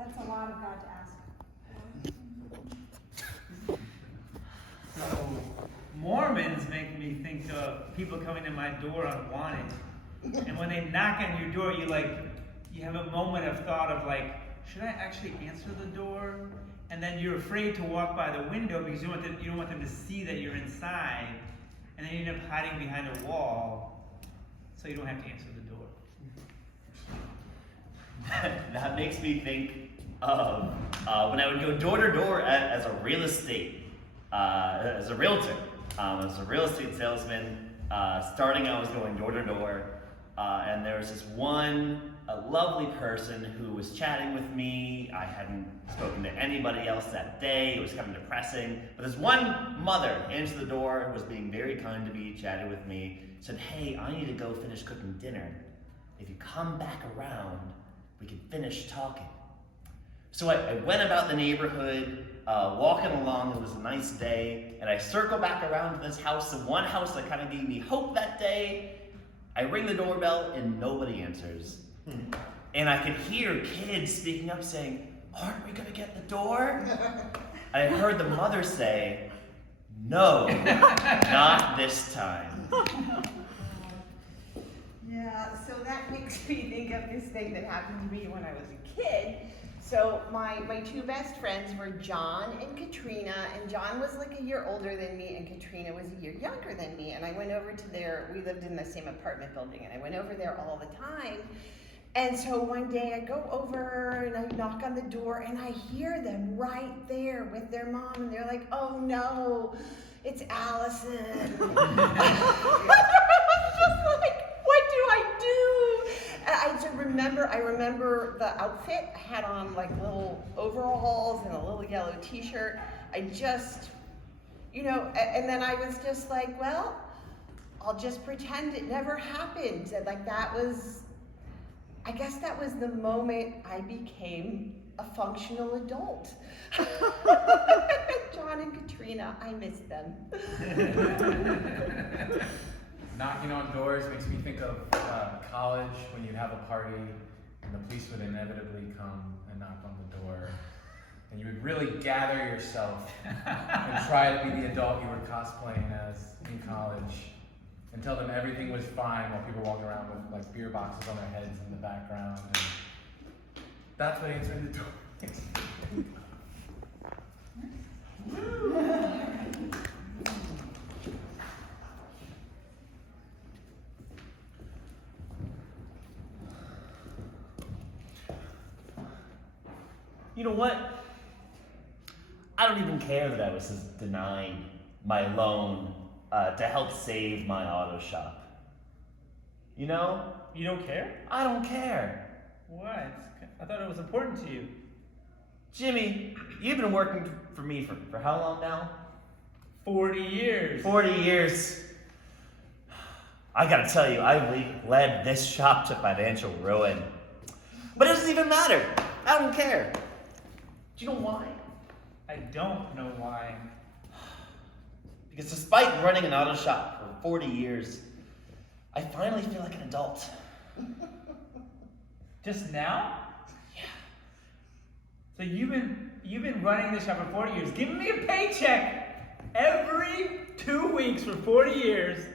That's a lot of God to ask. So, Mormons make me think of people coming to my door unwanted. And when they knock on your door, you have a moment of thought of like, should I actually answer the door? And then you're afraid to walk by the window because you don't want them to see that you're inside. And then you end up hiding behind a wall so you don't have to answer the door. That makes me think of when I would go door to door as a real estate, as a realtor, as a real estate salesman. Starting, I was going door to door, and there was this a lovely person who was chatting with me. I hadn't spoken to anybody else that day. It was kind of depressing. But this one mother answered the door, who was being very kind to me, chatted with me, said, "Hey, I need to go finish cooking dinner. If you come back around, we can finish talking." So I went about the neighborhood, walking along. It was a nice day, and I circle back around to this house, the one house that kind of gave me hope that day. I ring the doorbell, and nobody answers. And I could hear kids speaking up saying, "Aren't we gonna get the door?" I heard the mother say, "No, not this time." Yeah, so that makes me think of this thing that happened to me when I was a kid. So my two best friends were John and Katrina, and John was like a year older than me, and Katrina was a year younger than me. And I went over to we lived in the same apartment building, and I went over there all the time. And so one day I go over and I knock on the door, and I hear them right there with their mom, and they're like, "Oh no, it's Allison." Just like, what do I do? And I remember the outfit. I had on like little overalls and a little yellow t-shirt. I just, and then I was just like, well, I'll just pretend it never happened. And like I guess that was the moment I became a functional adult. John and Katrina, I miss them. Knocking on doors makes me think of college, when you'd have a party and the police would inevitably come and knock on the door, and you would really gather yourself and try to be the adult you were cosplaying as in college, and tell them everything was fine while people walking around with like beer boxes on their heads in the background. And that's what answering the door is. You know what? I don't even care that I was denied my loan to help save my auto shop. You know? You don't care? I don't care. What? I thought it was important to you. Jimmy, you've been working for me for how long now? 40 years. 40 years. I gotta tell you, I led this shop to financial ruin. But it doesn't even matter. I don't care. Do you know why? I don't know why. Because despite running an auto shop for 40 years, I finally feel like an adult. Just now? Yeah. So you've been running this shop for 40 years, giving me a paycheck every 2 weeks for 40 years,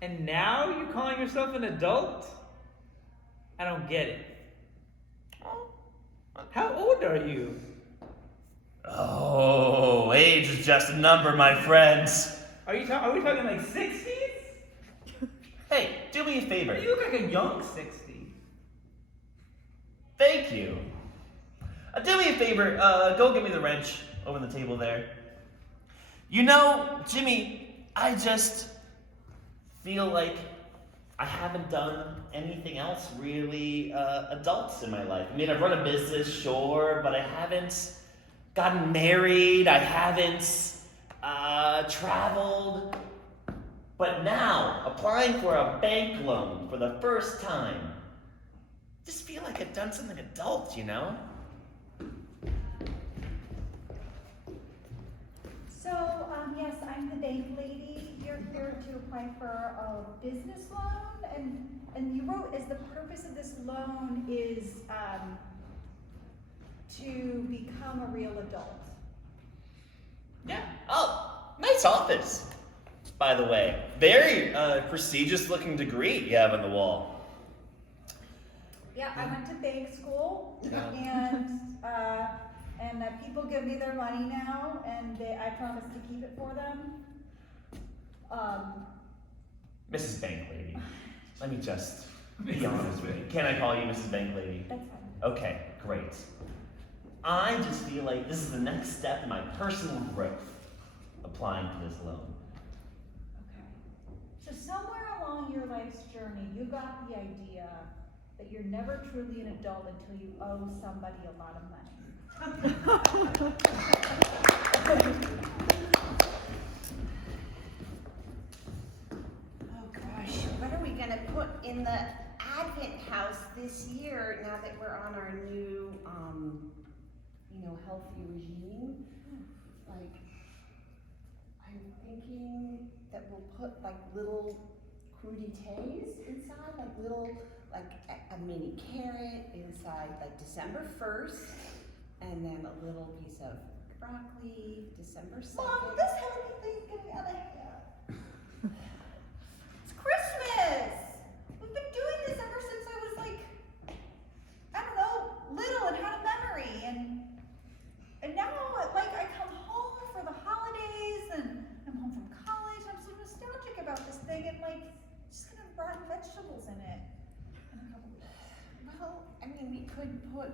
and now you're calling yourself an adult? I don't get it. How old are you? Oh, age is just a number, my friends. Are we talking like 60s? Hey, do me a favor. You look like a young 60. Thank you. Do me a favor. Go get me the wrench over the table there. You know, Jimmy, I just feel like I haven't done anything else really adults in my life. I mean, I've run a business, sure, but I haven't gotten married. I haven't traveled. But now, applying for a bank loan for the first time, just feel like I've done something adult, you know? So, yes, I'm the bank lady. You're here to apply for a business loan, and you wrote as the purpose of this loan is to become a real adult. Yeah. Oh, nice office. By the way, very prestigious looking degree you have on the wall. Yeah, I went to bank school, Yeah. and people give me their money now, and I promise to keep it for them. Mrs. Bank Lady, let me just be honest with you. Can I call you Mrs. Bank Lady? That's fine. Okay, great. I just feel like this is the next step in my personal growth, applying for this loan. Okay. So somewhere along your life's journey, you got the idea that you're never truly an adult until you owe somebody a lot of money. Oh gosh, what are we gonna put in the Advent house this year now that we're on our new, healthy regime? Like, I'm thinking that we'll put like little crudités inside, like a mini carrot inside, like December 1st, and then a little piece of broccoli, December 2nd. Mom, this holiday thing's getting out of hand. It's Christmas! We've been doing this ever since I was like, I don't know, little and had a memory. And now, like, I come home for the holidays and I'm home from college. I'm so nostalgic about this thing and like, just gonna have rotten vegetables in it in a couple weeks. Well, I mean, we could put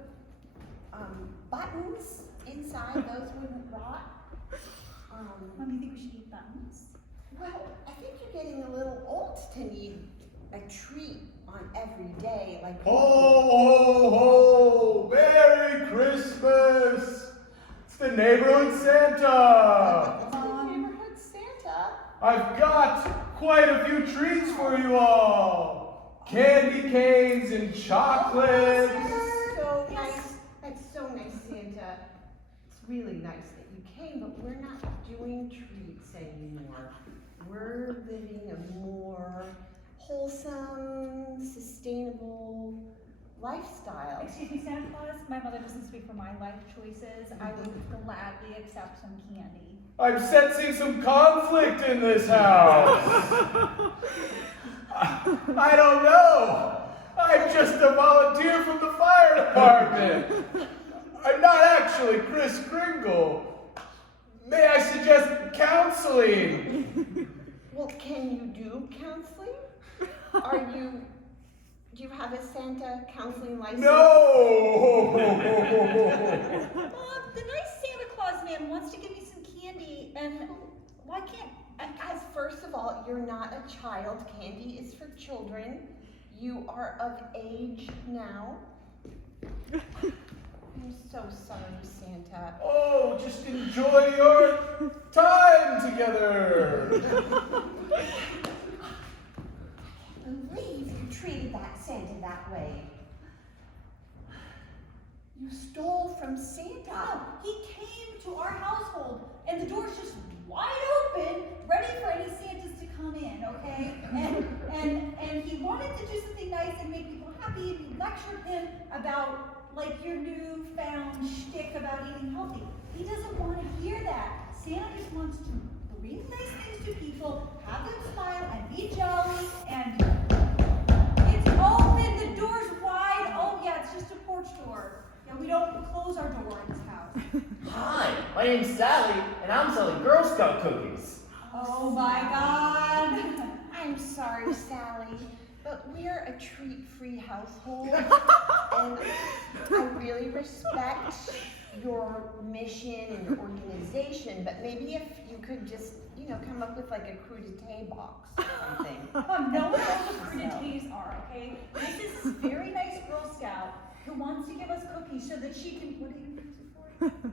buttons inside, those wouldn't rot. Mom, you think we should eat buttons? Well, I think you're getting a little old to need a treat on every day, like. Ho, ho, ho! Merry Christmas! It's the neighborhood Santa! Neighborhood Santa. I've got quite a few treats for you all! Candy canes and chocolates! So nice. That's so nice, Santa. It's really nice that you came, but we're not doing treats anymore. We're living a more wholesome, sustainable lifestyle. Excuse me, Santa Claus, my mother doesn't speak for my life choices. I would gladly accept some candy. I'm sensing some conflict in this house! I don't know! I'm just a volunteer from the fire department! I'm not actually Kris Kringle! May I suggest counseling? Well, can you do counseling? Do you have a Santa counseling license? No! Mom, the nice Santa Claus man wants to give me some candy, and why can't Because first of all, you're not a child. Candy is for children. You are of age now. I'm so sorry, Santa. Oh, just enjoy your time together! I believe you treated that Santa that way. You stole from Santa. Mom, he came to our household, and the door's just wide open, ready for any Santas to come in, okay? And he wanted to do something nice and make people happy, and you lectured him about like your newfound shtick about eating healthy. He doesn't want to hear that. Santa just wants to bring nice things to people, have them smile, and be jolly, and it's open, the door's wide. Oh yeah, it's just a porch door. Yeah, we don't close our door in this house. Hi, my name's Sally, and I'm selling Girl Scout cookies. Oh my God. I'm sorry, Sally, but we're a treat-free household, and I really respect your mission and your organization, but maybe if you could just, come up with like a crudité box or something. No one knows what crudités are, okay? This is this very nice Girl Scout who wants to give us cookies so that she can, what are you using it for?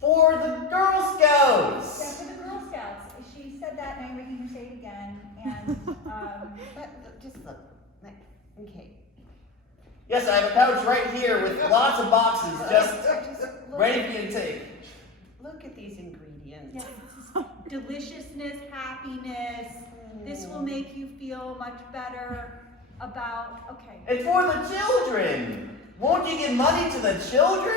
For the Girl Yeah, Scouts! for the Girl Scouts. She said that, and I'm making her say it again, and, But just look, okay. Yes, I have a pouch right here with lots of boxes just look ready at- for you to take. Look at these ingredients. yes, this is deliciousness, happiness. This will make you feel much better about, okay. And for the children! Won't you give money to the children?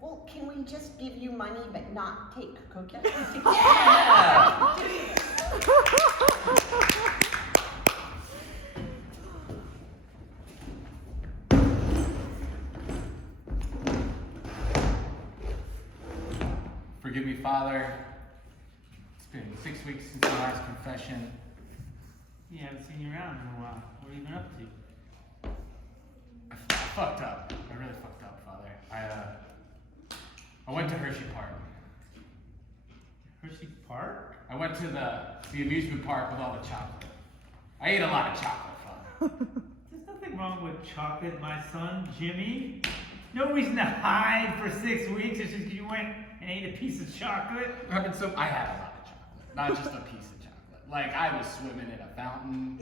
Well, can we just give you money but not take cookies? Yeah! Forgive me, Father. It's been 6 weeks since my last confession. Yeah, I haven't seen you around in a while. What have you been up to? I fucked up. I really fucked up, Father. I went to Hershey Park. Hershey Park? I went to the amusement park with all the chocolate. I ate a lot of chocolate, Father. There's nothing wrong with chocolate, my son, Jimmy. No reason to hide for 6 weeks. It's just 'cause you went and ate a piece of chocolate. I had a lot of chocolate, not just a piece of chocolate. Like I was swimming in a fountain.